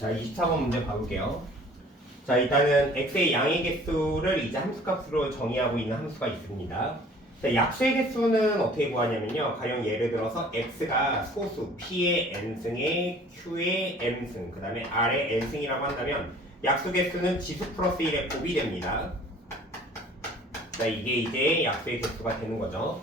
자, 24번 문제 봐볼게요. 자, 일단은 x의 양의 개수를 이제 함수값으로 정의하고 있는 함수가 있습니다. 자, 약수의 개수는 어떻게 구하냐면요. 가령 예를 들어서 x가 소수 p의 n승에 q의 m승, 그 다음에 r의 n승이라고 한다면 약수 개수는 지수 플러스 1의 곱이 됩니다. 자, 이게 이제 약수의 개수가 되는 거죠.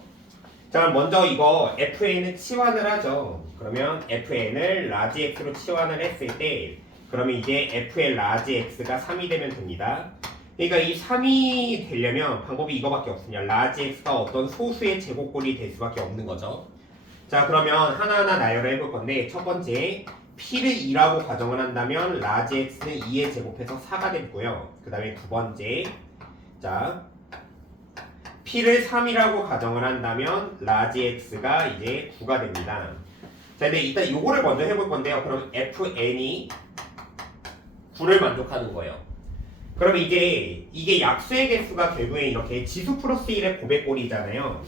자, 먼저 이거 fn을 치환을 하죠. 그러면 fn을 라지 x로 치환을 했을 때 그러면 이제 f의 라지 x가 3이 되면 됩니다. 그러니까 이 3이 되려면 방법이 이거밖에 없습니다. 라지 x가 어떤 소수의 제곱꼴이 될 수밖에 없는 거죠. 자, 그러면 하나하나 나열을 해볼 건데 첫 번째 p를 2라고 가정을 한다면 라지 x는 2에 제곱해서 4가 되고요. 그 다음에 두 번째 자 p를 3이라고 가정을 한다면 라지 x가 이제 9가 됩니다. 자, 근데 일단 요거를 먼저 해볼 건데요. 그럼 fn이 9를 만족하는 거예요. 그럼 이제 이게 약수의 개수가 결국에 이렇게 지수 플러스 1의 곱의 꼴이잖아요.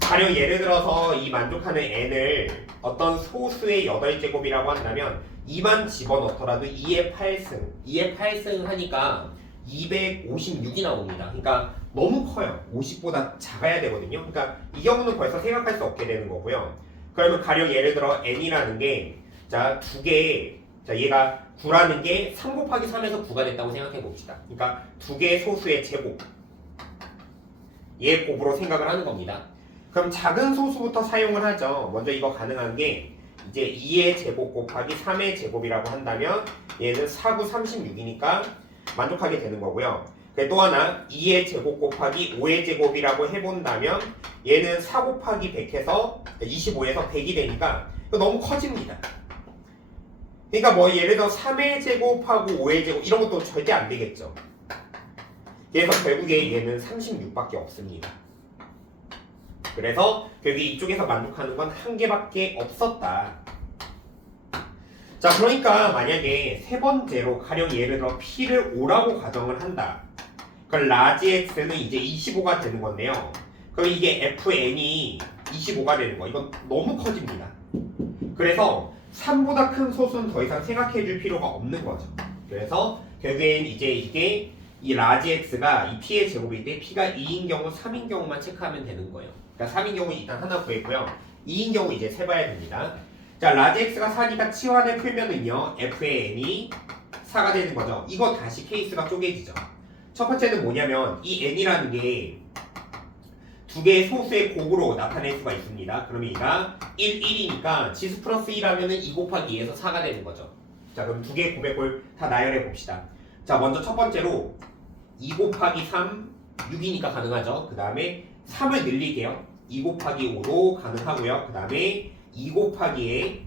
가령 예를 들어서 이 만족하는 n을 어떤 소수의 8제곱이라고 한다면 2만 집어넣더라도 2의 8승 하니까 256이 나옵니다. 그러니까 너무 커요. 50보다 작아야 되거든요. 그러니까 이 경우는 벌써 생각할 수 없게 되는 거고요. 그러면 가령 예를 들어 n이라는 게 자, 자, 얘가 9라는 게 3 곱하기 3에서 9가 됐다고 생각해 봅시다. 그러니까 두 개의 소수의 제곱 얘 곱으로 생각을 하는 겁니다. 그럼 작은 소수부터 사용을 하죠. 먼저 이거 가능한 게 이제 2의 제곱 곱하기 3의 제곱이라고 한다면 얘는 4, 9, 36이니까 만족하게 되는 거고요. 또 하나 2의 제곱 곱하기 5의 제곱이라고 해본다면 얘는 4 곱하기 100해서 25에서 100이 되니까 너무 커집니다. 그러니까 뭐 예를 들어 3의 제곱하고 5의 제곱 이런 것도 절대 안 되겠죠. 그래서 결국에 얘는 36밖에 없습니다. 그래서 결국에 이쪽에서 만족하는 건 한 개밖에 없었다. 자, 그러니까 만약에 세 번째로 가령 예를 들어 p를 5라고 가정을 한다. 그럼 라지 x는 이제 25가 되는 건데요. 그럼 이게 fn이 25가 되는 거. 이건 너무 커집니다. 그래서 3보다 큰 소수는 더 이상 생각해 줄 필요가 없는 거죠. 그래서 결국엔 이제 이게 이 라지 x가 이 p의 제곱일 때 p가 2인 경우 3인 경우만 체크하면 되는 거예요. 그러니까 3인 경우 일단 하나 구했고요. 2인 경우 이제 세봐야 됩니다. 자, 라지 x가 4니까 치환을 풀면은요 f의 n이 4가 되는 거죠. 이거 다시 케이스가 쪼개지죠. 첫 번째는 뭐냐면 이 n이라는 게 두 개의 소수의 곱으로 나타낼 수가 있습니다. 그러면 얘가 1, 1이니까 지수 플러스 1 하면은 2 곱하기 2에서 4가 되는 거죠. 자, 그럼 두 개의 곱의 꼴 다 나열해 봅시다. 자, 먼저 첫 번째로 2 곱하기 3, 6이니까 가능하죠. 그 다음에 3을 늘릴게요. 2 곱하기 5로 가능하고요. 그 다음에 2 곱하기에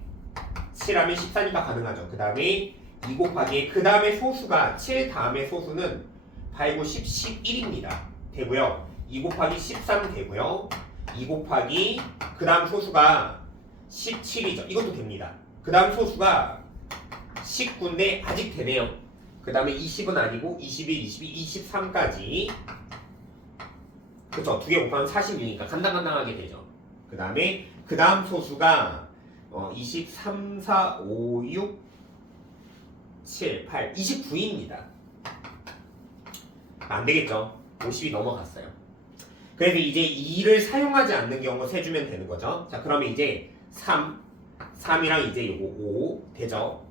7하면 14니까 가능하죠. 그 다음에 2 곱하기에 그 다음에 소수가 7 다음에 소수는 8, 9, 10, 11입니다. 되고요. 2 곱하기 13 되고요. 2 곱하기 그 다음 소수가 17이죠. 이것도 됩니다. 그 다음 소수가 19인데 아직 되네요. 그 다음에 20은 아니고 21, 22, 23까지 그쵸. 두 개 곱하면 46이니까 간당간당하게 되죠. 그 다음에 그 다음 소수가 23, 4, 5, 6, 7, 8, 29입니다. 안 되겠죠. 50이 넘어갔어요. 그래서 이제 2를 사용하지 않는 경우 세주면 되는 거죠. 자, 그러면 이제 3이랑 이제 요거 5 되죠.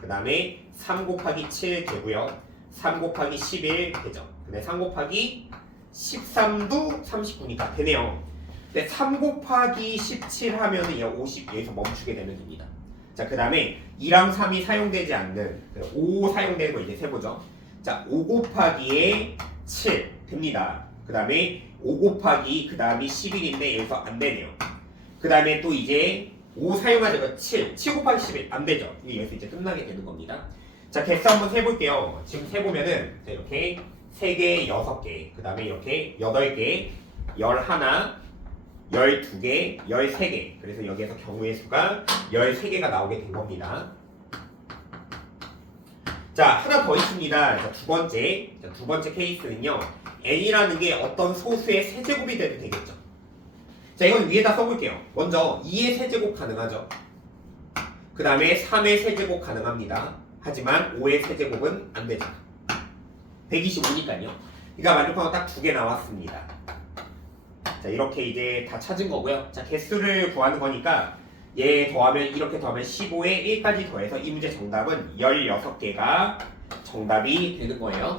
그 다음에 3 곱하기 7 되고요. 3 곱하기 11 되죠. 근데 3 곱하기 13도 39니까 되네요. 근데 3 곱하기 17 하면은 50 여기서 멈추게 되면 됩니다. 자, 그 다음에 2랑 3이 사용되지 않는 5 사용되는 거 이제 세보죠. 자, 5 곱하기에 7 됩니다. 그 다음에 5 곱하기 그 다음이 11인데 여기서 안 되네요. 그 다음에 또 이제 5 사용하자고 7 곱하기 11 안 되죠. 이게 여기서 이제 끝나게 되는 겁니다. 자, 개수 한번 세볼게요. 지금 세보면은 이렇게 3개, 6개, 그 다음에 이렇게 8개, 11, 12개, 13개. 그래서 여기에서 경우의 수가 13개가 나오게 된 겁니다. 자, 하나 더 있습니다. 자, 두 번째 케이스는요. n이라는 게 어떤 소수의 세제곱이 돼도 되겠죠. 자, 이건 위에다 써볼게요. 먼저 2의 세제곱 가능하죠. 그 다음에 3의 세제곱 가능합니다. 하지만 5의 세제곱은 안 되죠. 125니까요. 그러니까 만족한 거 딱 2개 나왔습니다. 자, 이렇게 이제 다 찾은 거고요. 자, 개수를 구하는 거니까 얘 더하면 이렇게 더하면 15에 1까지 더해서 이 문제 정답은 16개가 정답이 되는 거예요.